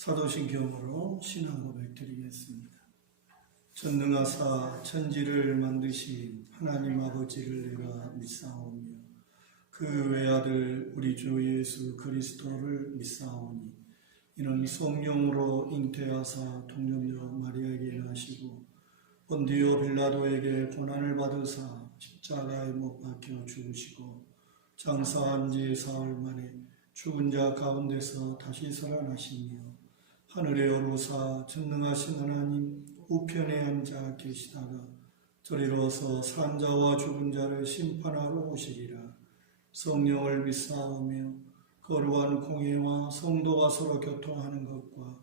사도신경으로 신앙 고백 드리겠습니다. 전능하사 천지를 만드신 하나님 아버지를 내가 믿사오며 그 외아들 우리 주 예수 그리스도를 믿사오니 이는 성령으로 잉태하사 동정녀 마리아에게 나시고 본디오 빌라도에게 고난을 받으사 십자가에 못 박혀 죽으시고 장사한 지 사흘 만에 죽은 자 가운데서 다시 살아나시며 하늘에 오르사 전능하신 하나님 우편에 앉아 계시다가 저리로서 산자와 죽은 자를 심판하러 오시리라. 성령을 믿사오며 거룩한 공예와 성도가 서로 교통하는 것과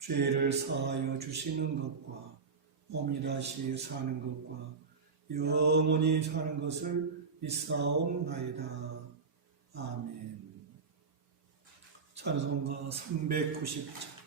죄를 사하여 주시는 것과 몸이 다시 사는 것과 영원히 사는 것을 믿사옵나이다. 아멘. 찬송가 390장.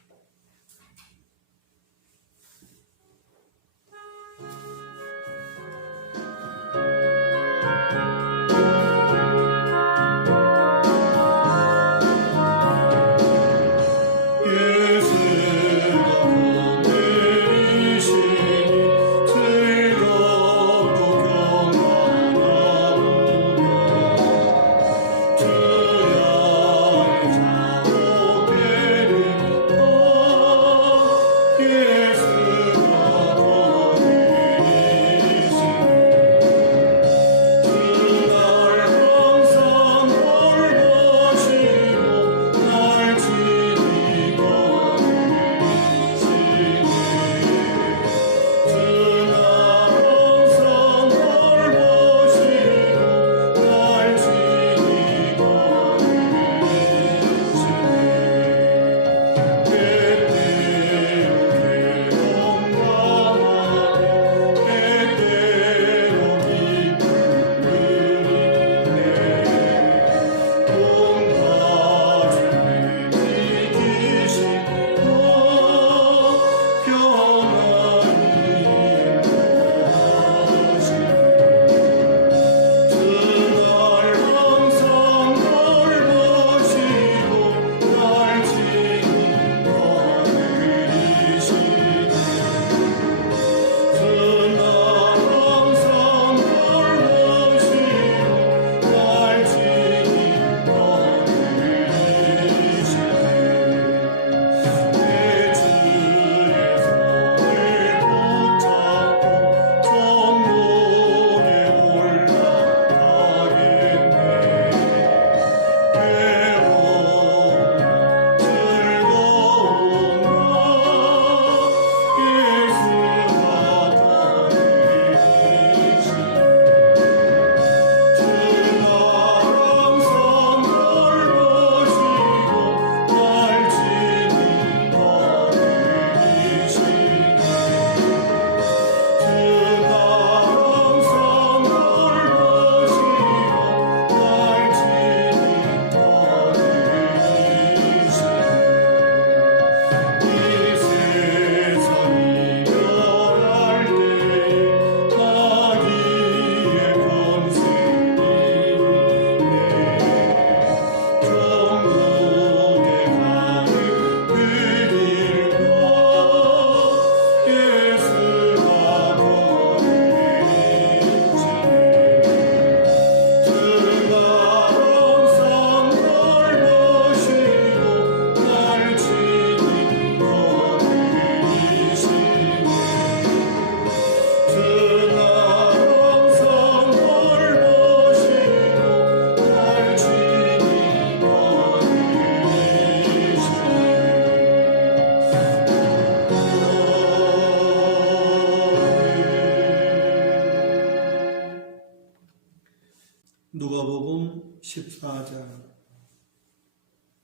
누가복음 14장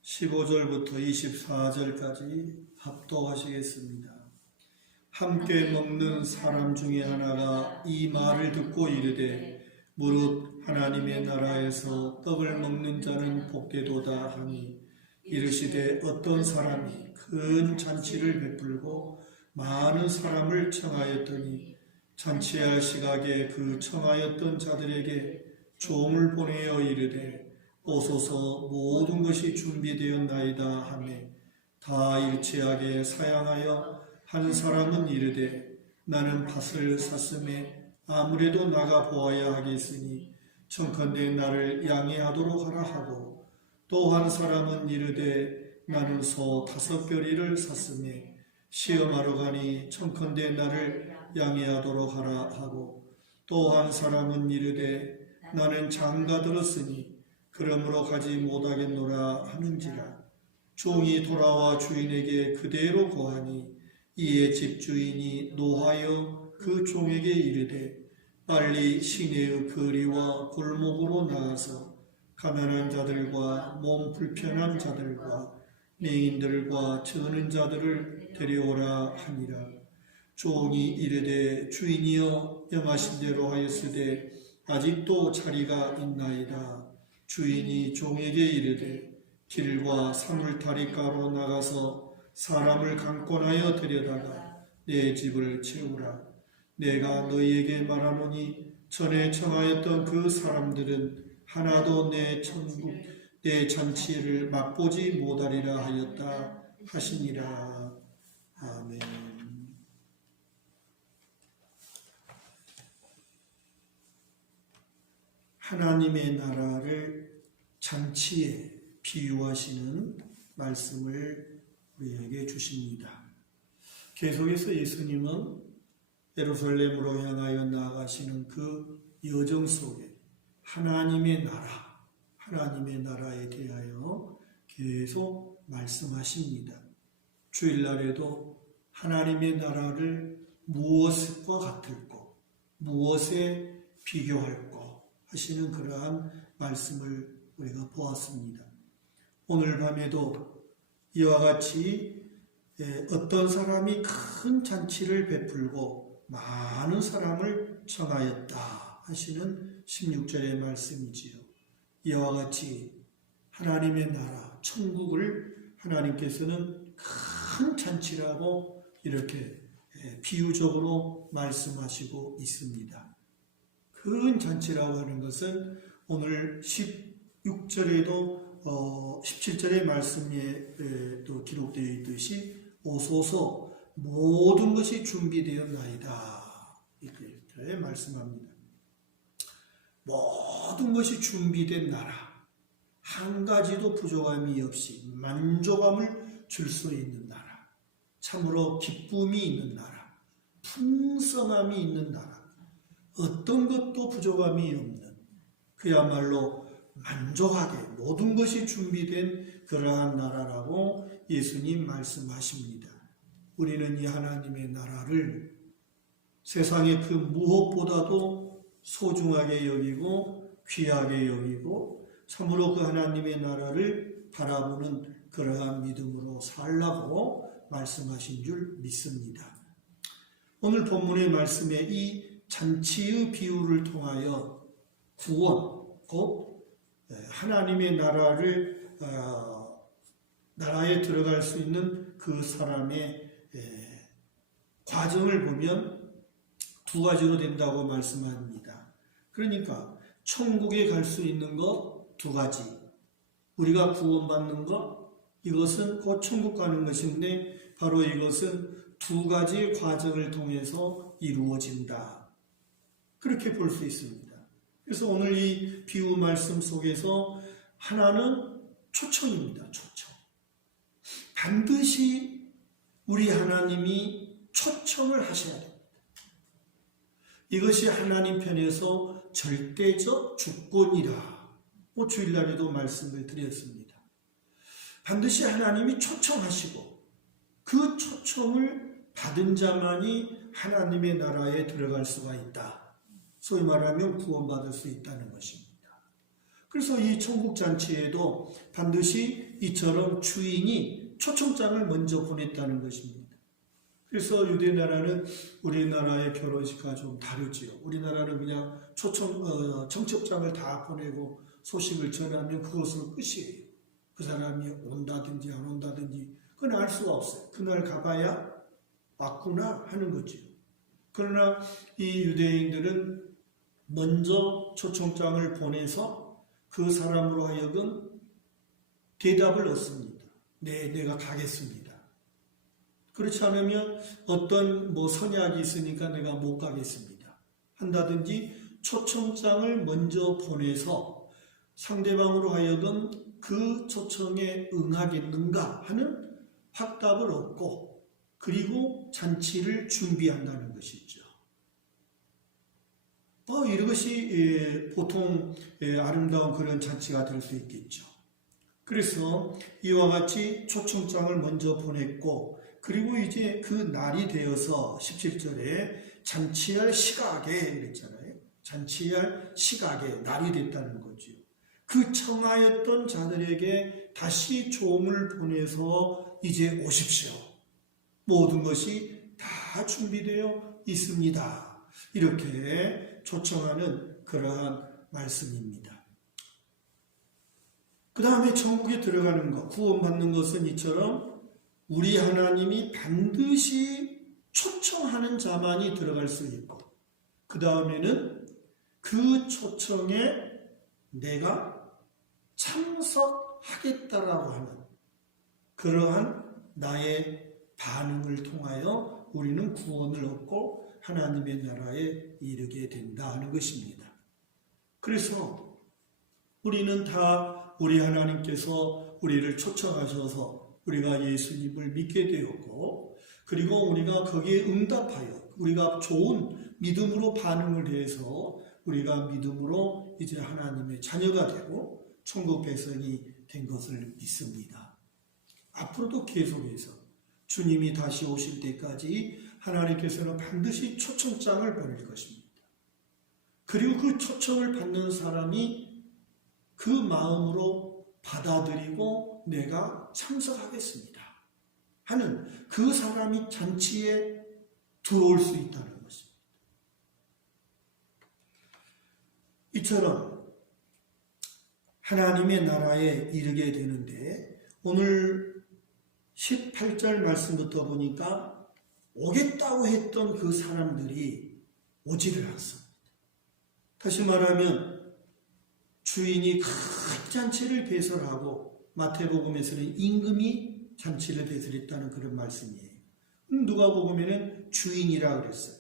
15절부터 24절까지 합독하시겠습니다. 함께 먹는 사람 중에 하나가 이 말을 듣고 이르되 무릇 하나님의 나라에서 떡을 먹는 자는 복되도다 하니 이르시되 어떤 사람이 큰 잔치를 베풀고 많은 사람을 청하였더니 잔치할 시각에 그 청하였던 자들에게 종을 보내어 이르되 오소서 모든 것이 준비되었나이다 하매 다 일치하게 사양하여 한 사람은 이르되 나는 밭을 샀음에 아무래도 나가 보아야 하겠으니 청컨대 나를 양해하도록 하라 하고 또 한 사람은 이르되 나는 소 5겨리를 샀음에 시험하러 가니 청컨대 나를 양해하도록 하라 하고 또 한 사람은 이르되 나는 장가 들었으니 그러므로 가지 못하겠노라 하는지라. 종이 돌아와 주인에게 그대로 고하니 이에 집주인이 노하여 그 종에게 이르되 빨리 시내의 거리와 골목으로 나가서 가난한 자들과 몸 불편한 자들과 맹인들과 저는 자들을 데려오라 하니라. 종이 이르되 주인이여 명하신 대로 하였으되 아직도 자리가 있나이다. 주인이 종에게 이르되 길과 사물다리가로 나가서 사람을 강권하여 데려다가 내 집을 채우라. 내가 너희에게 말하노니 전에 청하였던 그 사람들은 하나도 내 잔치를 맛보지 못하리라 하였다 하시니라. 아멘. 하나님의 나라를 잔치에 비유하시는 말씀을 우리에게 주십니다. 계속해서 예수님은 예루살렘으로 향하여 나아가시는 그 여정 속에 하나님의 나라에 대하여 계속 말씀하십니다. 주일날에도 하나님의 나라를 무엇과 같을까, 무엇에 비교할까 하시는 그러한 말씀을 우리가 보았습니다. 오늘 밤에도 이와 같이 어떤 사람이 큰 잔치를 베풀고 많은 사람을 청하였다 하시는 16절의 말씀이지요. 이와 같이 하나님의 나라, 천국을 하나님께서는 큰 잔치라고 이렇게 비유적으로 말씀하시고 있습니다. 큰 잔치라고 하는 것은 오늘 16절에도 17절의 말씀에 또 기록되어 있듯이 오소서 모든 것이 준비되었나이다 이렇게 말씀합니다. 모든 것이 준비된 나라, 한 가지도 부족함이 없이 만족함을 줄 수 있는 나라, 참으로 기쁨이 있는 나라, 풍성함이 있는 나라, 어떤 것도 부족함이 없는 그야말로 만족하게 모든 것이 준비된 그러한 나라라고 예수님 말씀하십니다. 우리는 이 하나님의 나라를 세상의 그 무엇보다도 소중하게 여기고 귀하게 여기고 참으로 그 하나님의 나라를 바라보는 그러한 믿음으로 살라고 말씀하신 줄 믿습니다. 오늘 본문의 말씀에 이 잔치의 비유를 통하여 구원, 곧 하나님의 나라에 들어갈 수 있는 그 사람의 과정을 보면 두 가지로 된다고 말씀합니다. 그러니까 천국에 갈 수 있는 것 두 가지, 우리가 구원받는 것, 이것은 곧 천국 가는 것인데 바로 이것은 두 가지 과정을 통해서 이루어진다. 그렇게 볼 수 있습니다. 그래서 오늘 이 비유 말씀 속에서 하나는 초청입니다. 초청. 반드시 우리 하나님이 초청을 하셔야 됩니다. 이것이 하나님 편에서 절대적 주권이라 주일날에도 말씀을 드렸습니다. 반드시 하나님이 초청하시고 그 초청을 받은 자만이 하나님의 나라에 들어갈 수가 있다. 소위 말하면 구원받을 수 있다는 것입니다. 그래서 이 천국잔치에도 반드시 이처럼 주인이 초청장을 먼저 보냈다는 것입니다. 그래서 유대나라는 우리나라의 결혼식과 좀 다르지요. 우리나라는 그냥 청첩장을 다 보내고 소식을 전하면 그것으로 끝이에요. 그 사람이 온다든지 안 온다든지 그건 알 수가 없어요. 그날 가봐야 왔구나 하는 거죠. 그러나 이 유대인들은 먼저 초청장을 보내서 그 사람으로 하여금 대답을 얻습니다. 네, 내가 가겠습니다. 그렇지 않으면 어떤 선약이 있으니까 내가 못 가겠습니다. 한다든지 초청장을 먼저 보내서 상대방으로 하여금 그 초청에 응하겠는가 하는 확답을 얻고 그리고 잔치를 준비한다는 것이죠. 이것이 보통 아름다운 그런 잔치가 될 수 있겠죠. 그래서 이와 같이 초청장을 먼저 보냈고 그리고 이제 그 날이 되어서 17절에 잔치할 시각에 그랬잖아요. 잔치할 시각에 날이 됐다는 거죠. 그 청하였던 자들에게 다시 종을 보내서 이제 오십시오. 모든 것이 다 준비되어 있습니다. 이렇게 초청하는 그러한 말씀입니다. 그 다음에 천국에 들어가는 것, 구원받는 것은 이처럼 우리 하나님이 반드시 초청하는 자만이 들어갈 수 있고 그 다음에는 그 초청에 내가 참석하겠다라고 하는 그러한 나의 반응을 통하여 우리는 구원을 얻고 하나님의 나라에 이르게 된다 하는 것입니다. 그래서 우리는 다 우리 하나님께서 우리를 초청하셔서 우리가 예수님을 믿게 되었고 그리고 우리가 거기에 응답하여 우리가 좋은 믿음으로 반응을 해서 우리가 믿음으로 이제 하나님의 자녀가 되고 천국 백성이 된 것을 믿습니다. 앞으로도 계속해서 주님이 다시 오실 때까지 하나님께서는 반드시 초청장을 보낼 것입니다. 그리고 그 초청을 받는 사람이 그 마음으로 받아들이고 내가 참석하겠습니다 하는 그 사람이 잔치에 들어올 수 있다는 것입니다. 이처럼 하나님의 나라에 이르게 되는데 오늘 18절 말씀부터 보니까 오겠다고 했던 그 사람들이 오지를 않습니다. 다시 말하면 주인이 큰 잔치를 배설하고 마태복음에서는 임금이 잔치를 배설했다는 그런 말씀이에요. 누가복음에는 주인이라 그랬어요.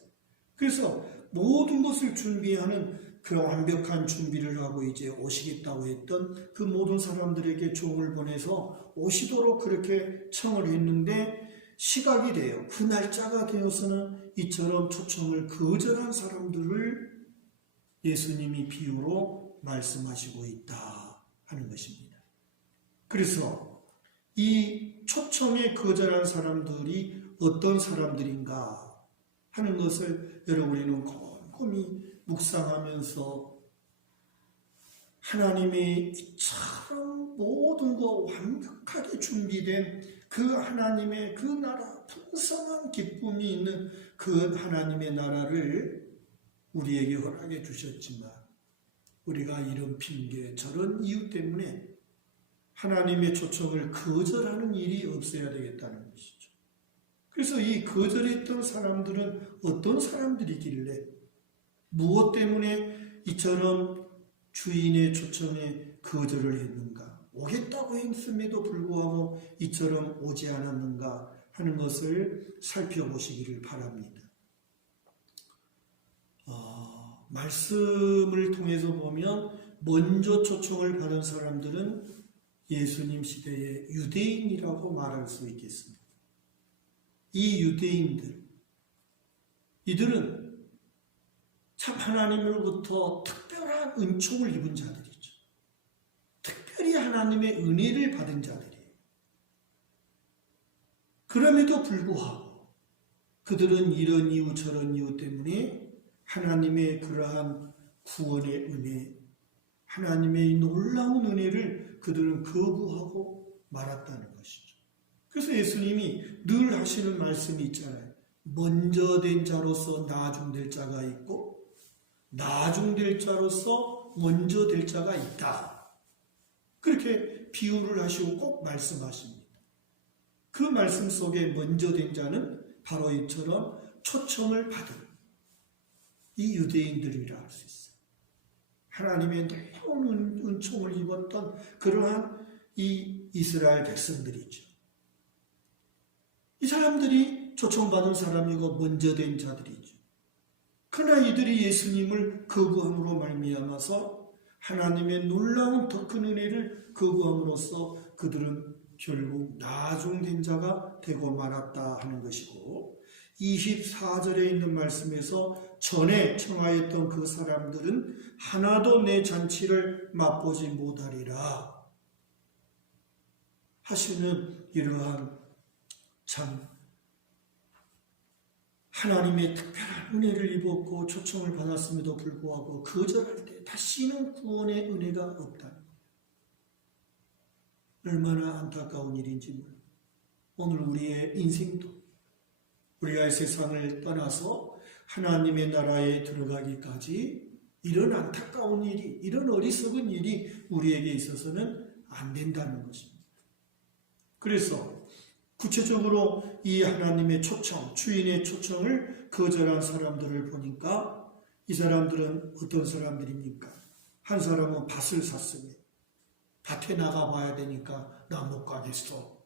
그래서 모든 것을 준비하는 그런 완벽한 준비를 하고 이제 오시겠다고 했던 그 모든 사람들에게 종을 보내서 오시도록 그렇게 청을 했는데 시각이 돼요. 그 날짜가 되어서는 이처럼 초청을 거절한 사람들을 예수님이 비유로 말씀하시고 있다 하는 것입니다. 그래서 이 초청에 거절한 사람들이 어떤 사람들인가 하는 것을 여러분이 곰곰이 묵상하면서 하나님의 이처럼 모든 것 완벽하게 준비된 그 하나님의 그 나라 풍성한 기쁨이 있는 그 하나님의 나라를 우리에게 허락해 주셨지만 우리가 이런 핑계 저런 이유 때문에 하나님의 초청을 거절하는 일이 없어야 되겠다는 것이죠. 그래서 이 거절했던 사람들은 어떤 사람들이길래 무엇 때문에 이처럼 주인의 초청에 거절을 했는가? 오겠다고 했음에도 불구하고 이처럼 오지 않았는가 하는 것을 살펴보시기를 바랍니다. 말씀을 통해서 보면 먼저 초청을 받은 사람들은 예수님 시대의 유대인이라고 말할 수 있겠습니다. 이 유대인들, 이들은 참 하나님으로부터 특별한 은총을 입은 자들이죠. 특별히 하나님의 은혜를 받은 자들이에요. 그럼에도 불구하고 그들은 이런 이유 저런 이유 때문에 하나님의 그러한 구원의 은혜, 하나님의 놀라운 은혜를 그들은 거부하고 말았다는 것이죠. 그래서 예수님이 늘 하시는 말씀이 있잖아요. 먼저 된 자로서 나중될 자가 있고 나중될 자로서 먼저 될 자가 있다. 그렇게 비유를 하시고 꼭 말씀하십니다. 그 말씀 속에 먼저 된 자는 바로 이처럼 초청을 받은 이 유대인들이라 할 수 있어요. 하나님의 놀라운 은총을 입었던 그러한 이 이스라엘 백성들이죠. 이 사람들이 초청받은 사람이고 먼저 된 자들이죠. 그러나 이들이 예수님을 거부함으로 말미암아서 하나님의 놀라운 더 큰 은혜를 거부함으로써 그들은 결국 나중된 자가 되고 말았다 하는 것이고, 24절에 있는 말씀에서 전에 청하였던 그 사람들은 하나도 내 잔치를 맛보지 못하리라 하시는 이러한 참 하나님의 특별한 은혜를 입었고 초청을 받았음에도 불구하고 거절할 때 다시는 구원의 은혜가 없다는 거예요. 얼마나 안타까운 일인지 몰라요. 오늘 우리의 인생도 우리가 이 세상을 떠나서 하나님의 나라에 들어가기까지 이런 안타까운 일이, 이런 어리석은 일이 우리에게 있어서는 안 된다는 것입니다. 그래서 구체적으로 이 하나님의 초청, 주인의 초청을 거절한 사람들을 보니까 이 사람들은 어떤 사람들입니까? 한 사람은 밭을 샀으니 밭에 나가봐야 되니까 나 못 가겠어.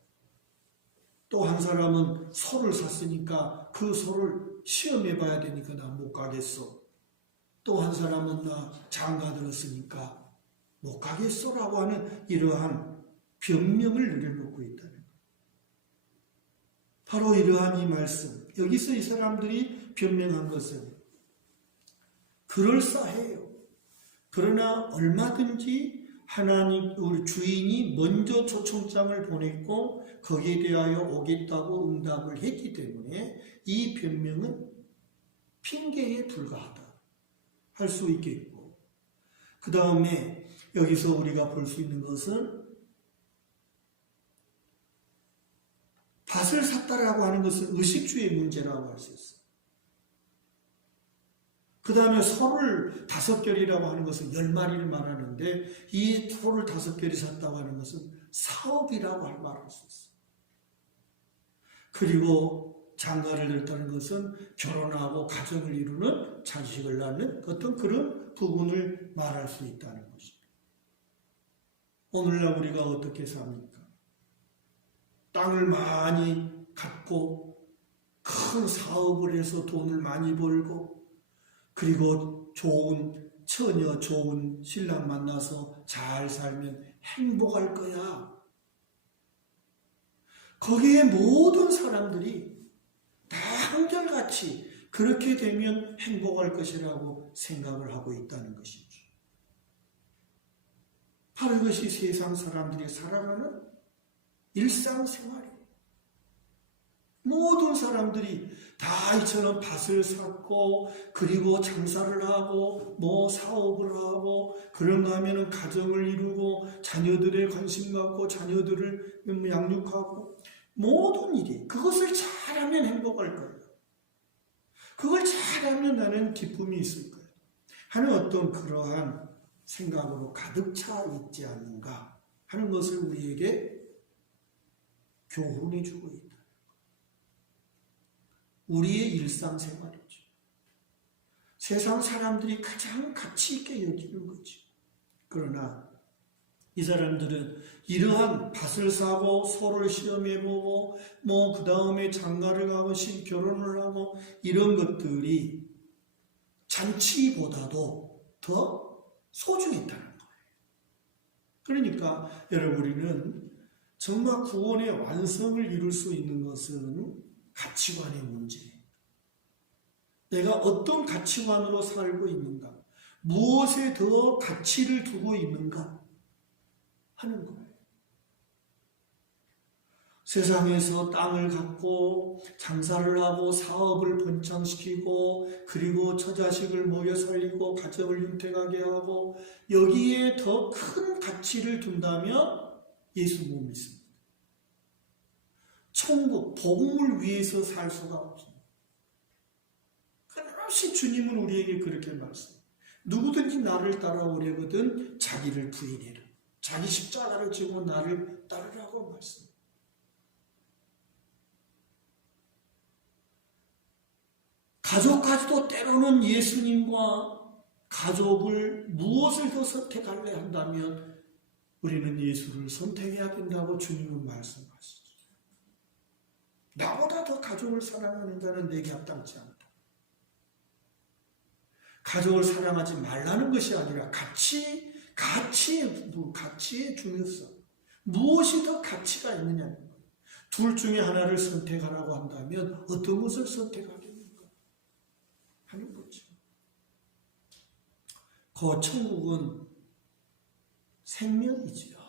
또 한 사람은 소를 샀으니까 그 소를 시험해봐야 되니까 나 못 가겠어. 또 한 사람은 나 장가 들었으니까 못 가겠어라고 하는 이러한 변명을 내려놓고 있다는 거예요. 바로 이러한 이 말씀, 여기서 이 사람들이 변명한 것은 그럴싸해요. 그러나 얼마든지 하나님, 우리 주인이 먼저 초청장을 보냈고 거기에 대하여 오겠다고 응답을 했기 때문에 이 변명은 핑계에 불과하다 할 수 있겠고, 그 다음에 여기서 우리가 볼 수 있는 것은 밭을 샀다라고 하는 것은 의식주의 문제라고 할 수 있어요. 그 다음에 소를 5결이라고 하는 것은 10마리를 말하는데 이 소를 5결이 샀다고 하는 것은 사업이라고 말할 수 있어요. 그리고 장가를 들었다는 것은 결혼하고 가정을 이루는 자식을 낳는 어떤 그런 부분을 말할 수 있다는 것입니다. 오늘날 우리가 어떻게 삽니까? 땅을 많이 갖고 큰 사업을 해서 돈을 많이 벌고 그리고 좋은 처녀, 좋은 신랑 만나서 잘 살면 행복할 거야. 거기에 모든 사람들이 다 한결같이 그렇게 되면 행복할 것이라고 생각을 하고 있다는 것이죠. 바로 이것이 세상 사람들이 살아가는 일상생활이에요. 모든 사람들이 다 이처럼 밭을 샀고 그리고 장사를 하고 뭐 사업을 하고 그런가 하면은 가정을 이루고 자녀들의 관심 갖고 자녀들을 양육하고 모든 일이 그것을 잘하면 행복할 거예요. 그걸 잘하면 나는 기쁨이 있을 거예요. 하는 어떤 그러한 생각으로 가득 차 있지 않는가 하는 것을 우리에게 교훈해 주고 있다. 우리의 일상생활이죠. 세상 사람들이 가장 가치 있게 여기는 거죠. 그러나 이 사람들은 이러한 밭을 사고 소를 시험해보고 뭐 그 다음에 장가를 가고 결혼을 하고 이런 것들이 잔치보다도 더 소중했다는 거예요. 그러니까 여러분 우리는 정말 구원의 완성을 이룰 수 있는 것은 가치관의 문제예요. 내가 어떤 가치관으로 살고 있는가, 무엇에 더 가치를 두고 있는가 하는 거예요. 세상에서 땅을 갖고 장사를 하고 사업을 번창시키고 그리고 처자식을 먹여 살리고 가정을 윤택하게 하고 여기에 더 큰 가치를 둔다면 예수 못 믿습니다. 천국, 복음을 위해서 살 수가 없습니다. 끊임없이 주님은 우리에게 그렇게 말씀해요. 누구든지 나를 따라오려거든 자기를 부인해라. 자기 십자가를 지고 나를 따르라고 말씀해요. 가족까지도 때로는 예수님과 가족을 무엇을 더 선택할래 한다면 우리는 예수를 선택해야 된다고 주님은 말씀하시죠. 나보다 더 가족을 사랑하는 자는 내게 합당치 않다. 가족을 사랑하지 말라는 것이 아니라 가치의 중요성. 무엇이 더 가치가 있느냐는 거예요. 둘 중에 하나를 선택하라고 한다면 어떤 것을 선택하겠는가 하는 거죠. 그 천국은 생명이지요.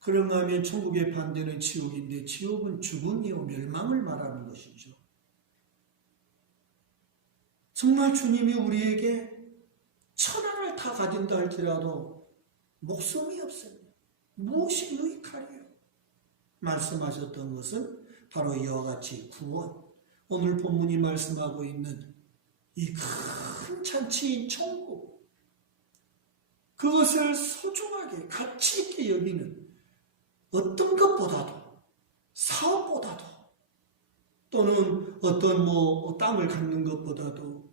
그런가 하면 천국의 반대는 지옥인데 지옥은 죽음이요 멸망을 말하는 것이죠. 정말 주님이 우리에게 천하를 다 가진다 할지라도 목숨이 없습니다. 무엇이 유익하리요? 말씀하셨던 것은 바로 이와 같이 구원, 오늘 본문이 말씀하고 있는 이 큰 잔치인 천국, 그것을 소중하게 가치 있게 여기는 어떤 것보다도, 사업보다도, 또는 어떤 땅을 갖는 것보다도,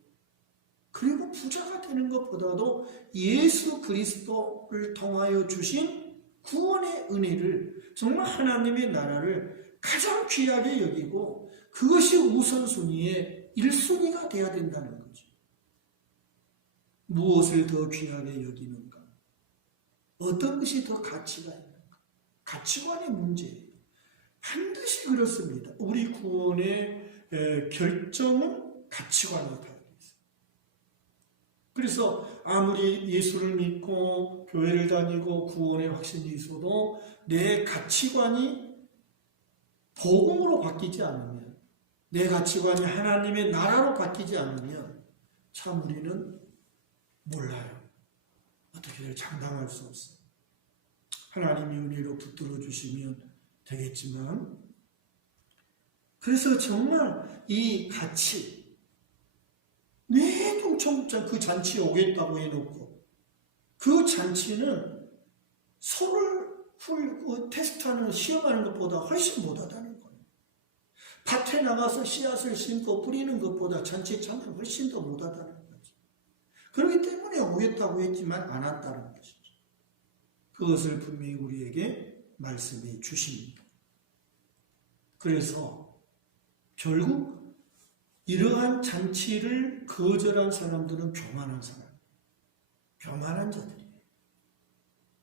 그리고 부자가 되는 것보다도 예수 그리스도를 통하여 주신 구원의 은혜를, 정말 하나님의 나라를 가장 귀하게 여기고 그것이 우선순위의 1순위가 돼야 된다는 거죠. 무엇을 더 귀하게 여기는가? 어떤 것이 더 가치가 있는가? 가치관의 문제예요. 반드시 그렇습니다. 우리 구원의 결정은 가치관에 달려 있어요. 그래서 아무리 예수를 믿고 교회를 다니고 구원의 확신이 있어도 내 가치관이 복음으로 바뀌지 않으면, 내 가치관이 하나님의 나라로 바뀌지 않으면 참 우리는 몰라요. 어떻게 장담할 수 없어요. 하나님이 은혜로 붙들어 주시면 되겠지만, 그래서 정말 이 가치, 내동 청국장 그 잔치에 오겠다고 해놓고 그 잔치는 소를 테스트하는, 시험하는 것보다 훨씬 못하다는 거예요. 밭에 나가서 씨앗을 심고 뿌리는 것보다 잔치 참여는 훨씬 더 못하다는 거죠. 그렇기 때문에 오겠다고 했지만 안 왔다는 것이죠. 그것을 분명히 우리에게 말씀해 주십니다. 그래서 결국 이러한 잔치를 거절한 사람들은 교만한 사람, 교만한 자들이에요.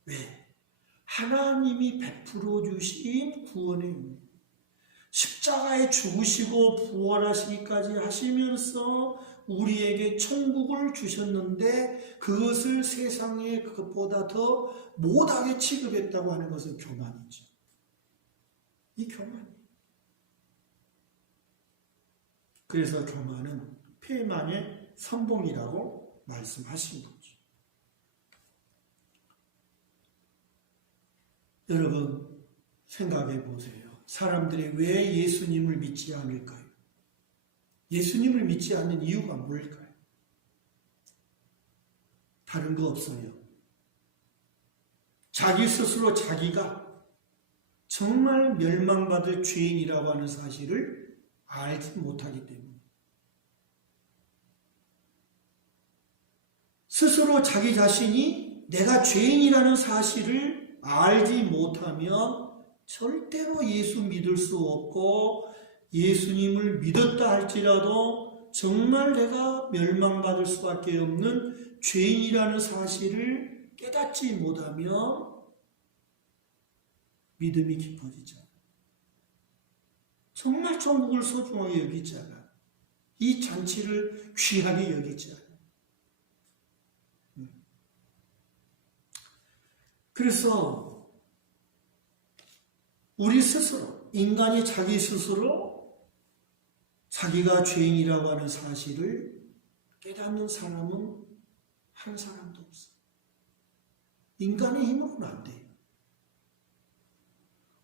왜? 하나님이 베풀어 주신 구원의 은혜, 십자가에 죽으시고 부활하시기까지 하시면서 우리에게 천국을 주셨는데 그것을 세상에 그것보다 더 못하게 취급했다고 하는 것은 교만이죠. 이 교만이에요. 그래서 교만은 폐만의 선봉이라고 말씀하신 거죠. 여러분 생각해 보세요. 사람들이 왜 예수님을 믿지 않을까요? 예수님을 믿지 않는 이유가 뭘까요? 다른 거 없어요. 자기 스스로 자기가 정말 멸망받을 죄인이라고 하는 사실을 알지 못하기 때문에, 스스로 자기 자신이 내가 죄인이라는 사실을 알지 못하면 절대로 예수 믿을 수 없고, 예수님을 믿었다 할지라도 정말 내가 멸망받을 수밖에 없는 죄인이라는 사실을 깨닫지 못하면 믿음이 깊어지지 않아요. 정말 천국을 소중하게 여기지 않아요. 이 잔치를 귀하게 여기지 않아요. 그래서 우리 스스로, 인간이 자기 스스로 자기가 죄인이라고 하는 사실을 깨닫는 사람은 한 사람도 없어요. 인간의 힘으로는 안 돼요.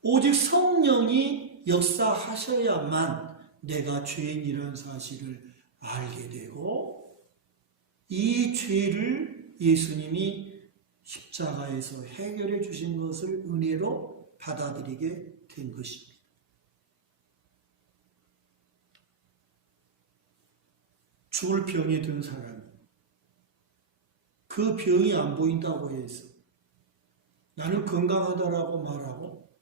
오직 성령이 역사하셔야만 내가 죄인이라는 사실을 알게 되고, 이 죄를 예수님이 십자가에서 해결해 주신 것을 은혜로 받아들이게 된 것입니다. 죽을 병에 든 사람이 그 병이 안 보인다고 해서 나는 건강하다라고 말하고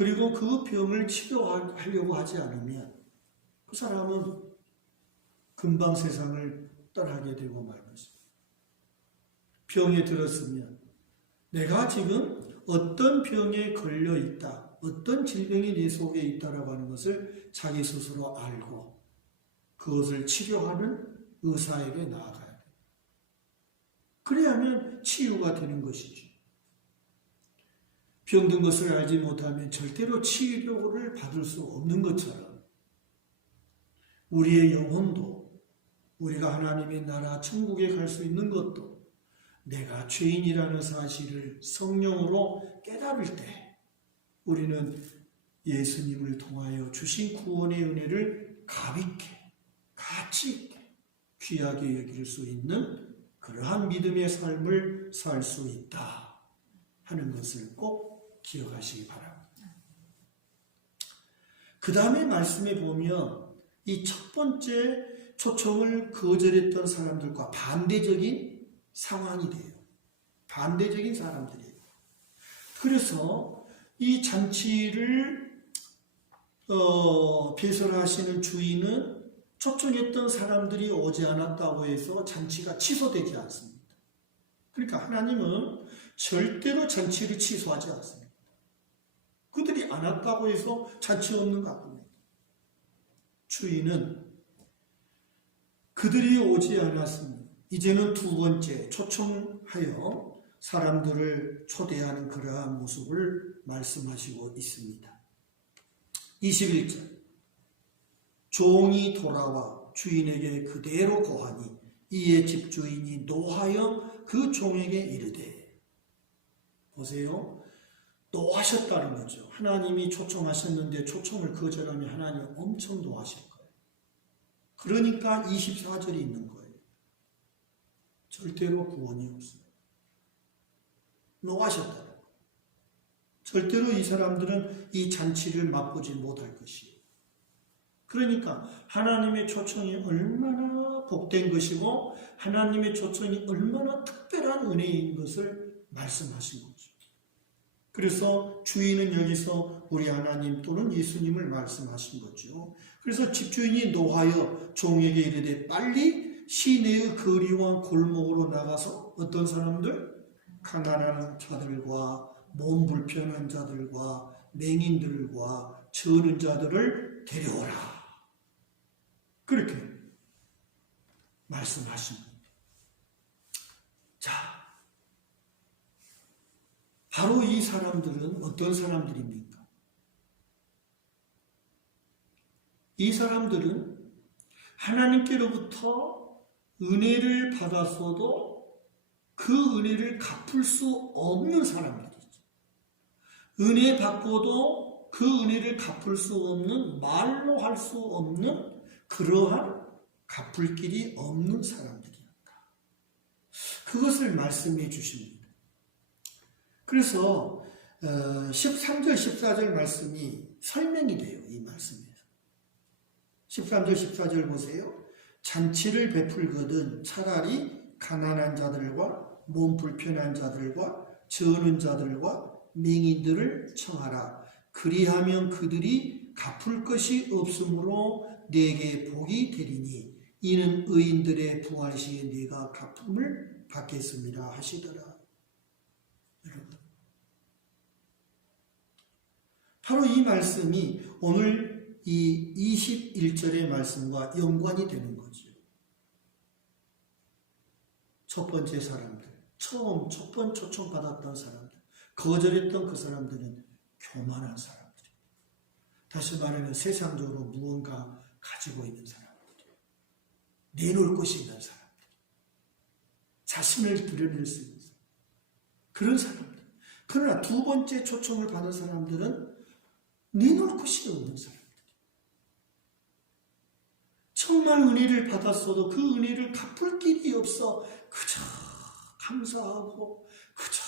그리고 그 병을 치료하려고 하지 않으면 그 사람은 금방 세상을 떠나게 되고 말 것입니다. 병에 들었으면 내가 지금 어떤 병에 걸려 있다, 어떤 질병이 내 속에 있다라고 하는 것을 자기 스스로 알고 그것을 치료하는 의사에게 나아가야 돼요. 그래야만 치유가 되는 것이죠. 병든 것을 알지 못하면 절대로 치료를 받을 수 없는 것처럼 우리의 영혼도 우리가 하나님의 나라 천국에 갈 수 있는 것도 내가 죄인이라는 사실을 성령으로 깨달을 때 우리는 예수님을 통하여 주신 구원의 은혜를 가볍게 가치 있게 귀하게 여길 수 있는 그러한 믿음의 삶을 살 수 있다 하는 것을 꼭 기억하시기 바랍니다. 그 다음에 말씀에 보면 이 첫 번째 초청을 거절했던 사람들과 반대적인 상황이 돼요. 반대적인 사람들이에요. 그래서 이 잔치를 배설하시는 주인은 초청했던 사람들이 오지 않았다고 해서 잔치가 취소되지 않습니다. 그러니까 하나님은 절대로 잔치를 취소하지 않습니다. 그들이 안 왔다고 해서 잔치 없는 것 같습니다. 주인은 그들이 오지 않았습니다. 이제는 두 번째 초청하여 사람들을 초대하는 그러한 모습을 말씀하시고 있습니다. 21절 종이 돌아와 주인에게 그대로 고하니 이에 집주인이 노하여 그 종에게 이르되 보세요. 노하셨다는 거죠. 하나님이 초청하셨는데 초청을 거절하면 하나님 엄청 노하실 거예요. 그러니까 24절이 있는 거예요. 절대로 구원이 없어요. 노하셨다는 거예요. 절대로 이 사람들은 이 잔치를 맛보지 못할 것이에요. 그러니까 하나님의 초청이 얼마나 복된 것이고 하나님의 초청이 얼마나 특별한 은혜인 것을 말씀하신 거죠. 그래서 주인은 여기서 우리 하나님 또는 예수님을 말씀하신 거죠. 그래서 집주인이 노하여 종에게 이르되 빨리 시내의 거리와 골목으로 나가서 어떤 사람들? 가난한 자들과 몸 불편한 자들과 맹인들과 저는 자들을 데려오라. 그렇게 말씀하십니다. 자, 바로 이 사람들은 어떤 사람들입니까? 이 사람들은 하나님께로부터 은혜를 받았어도 그 은혜를 갚을 수 없는 사람들이죠. 은혜 받고도 그 은혜를 갚을 수 없는, 말로 할 수 없는 그러한 갚을 길이 없는 사람들이었다. 그것을 말씀해 주십니다. 그래서 13절, 14절 말씀이 설명이 돼요. 이 말씀에서. 13절, 14절 보세요. 잔치를 베풀거든 차라리 가난한 자들과 몸 불편한 자들과 저는 자들과 맹인들을 청하라. 그리하면 그들이 갚을 것이 없으므로 내게 복이 되리니 이는 의인들의 부활 시에 네가 갚음을 받겠습니다 하시더라. 여러분, 바로 이 말씀이 오늘 이 21절의 말씀과 연관이 되는 거죠. 첫 번째 사람들, 첫 번 초청받았던 사람들, 거절했던 그 사람들은 교만한 사람들입니다. 다시 말하면 세상적으로 무언가 가지고 있는 사람들이에요. 내놓을 곳이 있는 사람들, 자신을 드러낼 수 있는 사람들, 그런 사람들. 그러나 두 번째 초청을 받은 사람들은 내놓을 곳이 없는 사람들. 정말 은혜를 받았어도 그 은혜를 갚을 길이 없어 그저 감사하고 그저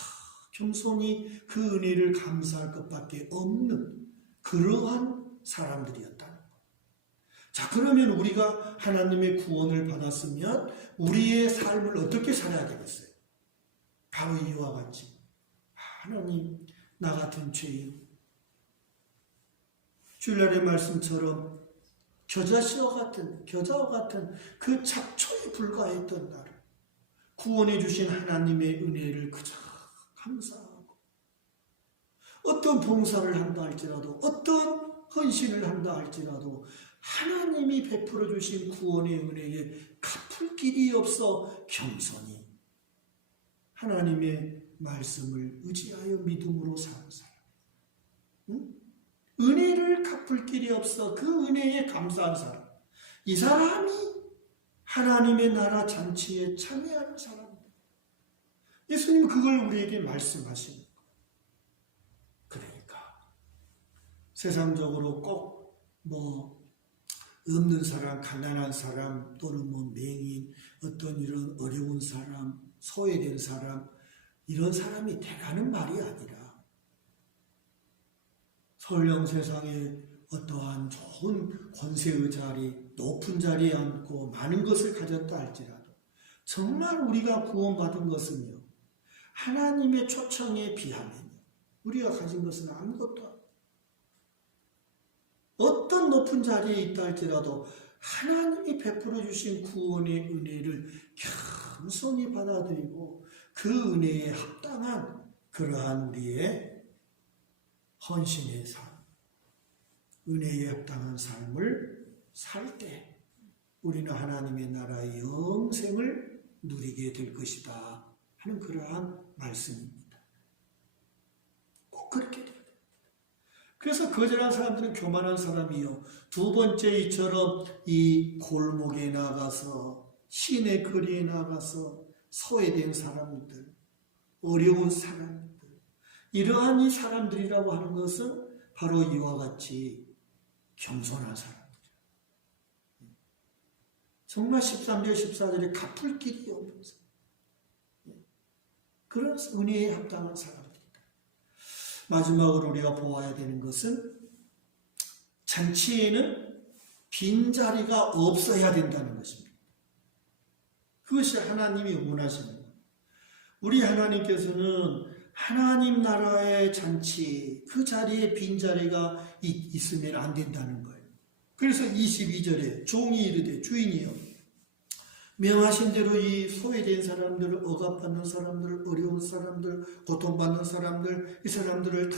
겸손히 그 은혜를 감사할 것밖에 없는 그러한 사람들이었다는 것. 자, 그러면 우리가 하나님의 구원을 받았으면 우리의 삶을 어떻게 살아야 되겠어요? 바로 이와 같이 하나님, 나 같은 죄인 주일날의 말씀처럼 겨자와 같은 그 잡초에 불과했던 나를 구원해 주신 하나님의 은혜를 그저 감사하고, 어떤 봉사를 한다 할지라도, 어떤 헌신을 한다 할지라도 하나님이 베풀어 주신 구원의 은혜에 갚을 길이 없어 겸손히 하나님의 말씀을 의지하여 믿음으로 사는 사람, 응? 은혜를 갚을 길이 없어 그 은혜에 감사한 사람, 이 사람이 하나님의 나라 잔치에 참여하는 사람입니다. 예수님은 그걸 우리에게 말씀하시는 거예요. 그러니까 세상적으로 꼭 없는 사람, 가난한 사람, 또는 맹인, 어떤 이런 어려운 사람, 소외된 사람, 이런 사람이 되라는 말이 아니라, 설령 세상에 어떠한 좋은 권세의 자리, 높은 자리에 앉고 많은 것을 가졌다 할지라도 정말 우리가 구원받은 것은요, 하나님의 초청에 비하면 우리가 가진 것은 아무것도 아닙니다. 어떤 높은 자리에 있다 할지라도 하나님이 베풀어 주신 구원의 은혜를 겸손히 받아들이고 그 은혜에 합당한 그러한 우리의 헌신의 삶, 은혜에 합당한 삶을 살 때 우리는 하나님의 나라의 영생을 누리게 될 것이다 하는 그러한 말씀입니다. 꼭 그렇게 돼요. 그래서 거절한 사람들은 교만한 사람이요, 두 번째 이처럼 이 골목에 나가서, 시내 거리에 나가서 소외된 사람들, 어려운 사람들, 이러한 이 사람들이라고 하는 것은 바로 이와 같이 겸손한 사람이죠. 정말 13절 14절에 갚을 길이 없는 사람, 그런 은혜에 합당한 사람입니다. 마지막으로 우리가 보아야 되는 것은 잔치에는 빈자리가 없어야 된다는 것입니다. 그것이 하나님이 원하시는 거예요. 우리 하나님께서는 하나님 나라의 잔치, 그 자리에 빈자리가 있으면 안 된다는 거예요. 그래서 22절에 종이 이르되 주인이여, 명하신 대로 이 소외된 사람들, 억압받는 사람들, 어려운 사람들, 고통받는 사람들, 이 사람들을 다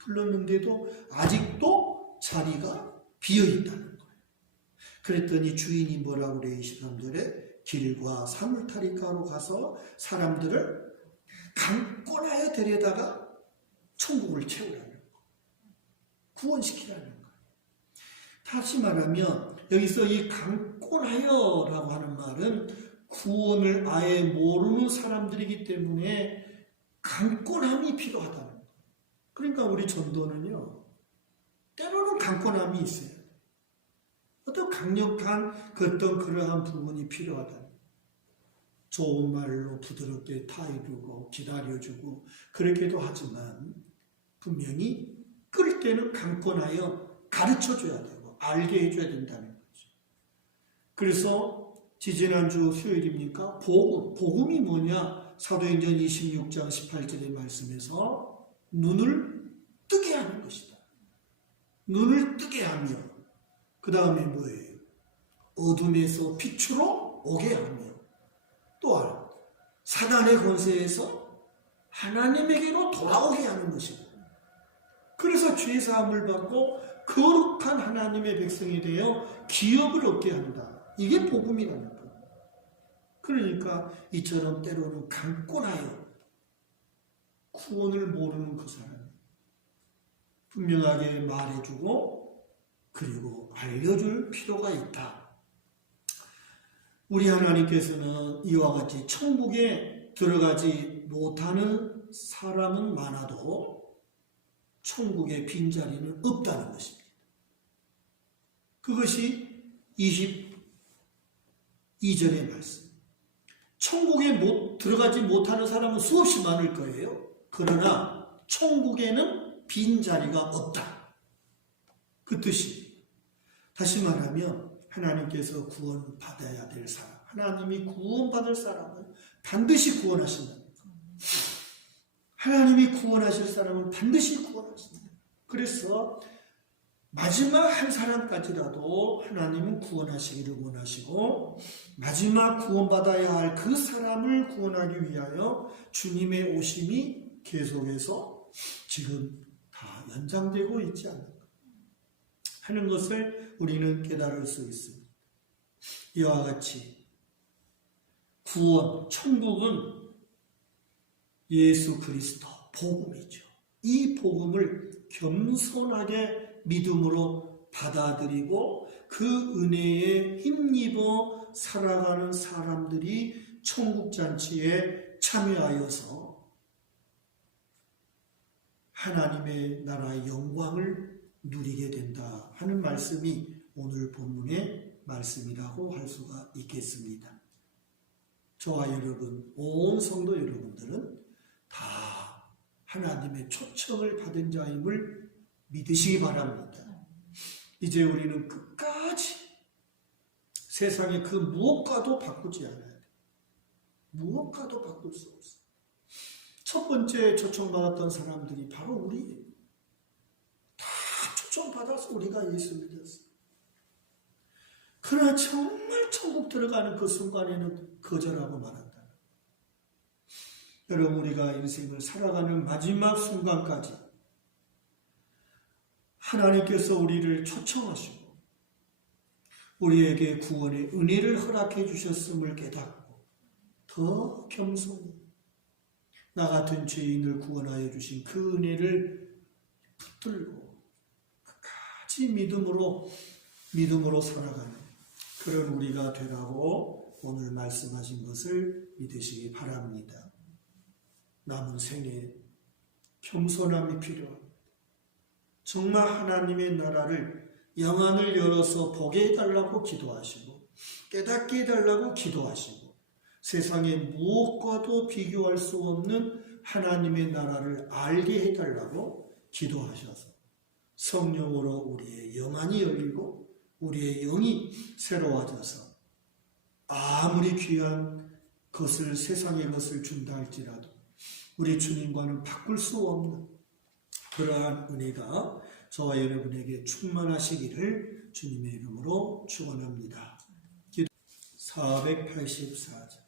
불렀는데도 아직도 자리가 비어있다는 거예요. 그랬더니 주인이 뭐라고 그래요? 23절에 길과 사물타리가로 가서 사람들을 강권하여 데려다가 천국을 채우라는 거예요. 구원시키라는 거예요. 다시 말하면 여기서 이 강권하여라고 하는 말은 구원을 아예 모르는 사람들이기 때문에 강권함이 필요하다는 거예요. 그러니까 우리 전도는요, 때로는 강권함이 있어요. 어떤 강력한 어떤 그러한 부분이 필요하다는 거예요. 좋은 말로 부드럽게 타이르고 기다려주고 그렇게도 하지만 분명히 끌 때는 강권하여 가르쳐줘야 되고 알게 해줘야 된다는 거죠. 그래서 지지난주 수요일입니까? 복음이 뭐냐? 사도행전 26장 18절의 말씀에서 눈을 뜨게 하는 것이다. 눈을 뜨게 하며 그 다음에 뭐예요? 어둠에서 빛으로 오게 하며 또한 사단의 권세에서 하나님에게로 돌아오게 하는 것이다. 그래서 죄사함을 받고 거룩한 하나님의 백성이 되어 기업을 얻게 한다. 이게 복음이라는 거예요. 그러니까 이처럼 때로는 강권하여 구원을 모르는 그 사람 분명하게 말해주고 그리고 알려줄 필요가 있다. 우리 하나님께서는 이와 같이 천국에 들어가지 못하는 사람은 많아도 천국의 빈자리는 없다는 것입니다. 그것이 22절의 말씀. 천국에 들어가지 못하는 사람은 수없이 많을 거예요. 그러나 천국에는 빈자리가 없다. 그 뜻이 다시 말하면 하나님께서 구원받아야 될 사람, 하나님이 구원받을 사람은 반드시 구원하신다. 하나님이 구원하실 사람은 반드시 구원하신다. 그래서 마지막 한 사람까지라도 하나님은 구원하시기를 원하시고 마지막 구원받아야 할 그 사람을 구원하기 위하여 주님의 오심이 계속해서 지금 다 연장되고 있지 않는가 하는 것을 우리는 깨달을 수 있습니다. 이와 같이 구원, 천국은 예수 그리스도 복음이죠. 이 복음을 겸손하게 믿음으로 받아들이고 그 은혜에 힘입어 살아가는 사람들이 천국잔치에 참여하여서 하나님의 나라의 영광을 누리게 된다 하는 말씀이 오늘 본문의 말씀이라고 할 수가 있겠습니다. 저와 여러분, 온 성도 여러분들은 다 하나님의 초청을 받은 자임을 믿으시기 바랍니다. 이제 우리는 끝까지 세상의 그 무엇과도 바꾸지 않아야 돼요. 무엇과도 바꿀 수 없어요. 첫 번째 초청받았던 사람들이 바로 우리예요. 다 초청받아서 우리가 예수 믿었어요. 그러나 정말 천국 들어가는 그 순간에는 거절하고 말한다. 여러분, 우리가 인생을 살아가는 마지막 순간까지 하나님께서 우리를 초청하시고 우리에게 구원의 은혜를 허락해 주셨음을 깨닫고 더 겸손히 나 같은 죄인을 구원하여 주신 그 은혜를 붙들고 끝까지 믿음으로 살아가는 그런 우리가 되라고 오늘 말씀하신 것을 믿으시기 바랍니다. 남은 생에 겸손함이 필요합니다. 정말 하나님의 나라를 영안을 열어서 보게 해달라고 기도하시고 깨닫게 해달라고 기도하시고 세상의 무엇과도 비교할 수 없는 하나님의 나라를 알게 해달라고 기도하셔서 성령으로 우리의 영안이 열리고 우리의 영이 새로워져서 아무리 귀한 것을 세상의 것을 준다 할지라도 우리 주님과는 바꿀 수 없는 그러한 은혜가 저와 여러분에게 충만하시기를 주님의 이름으로 축원합니다. 484장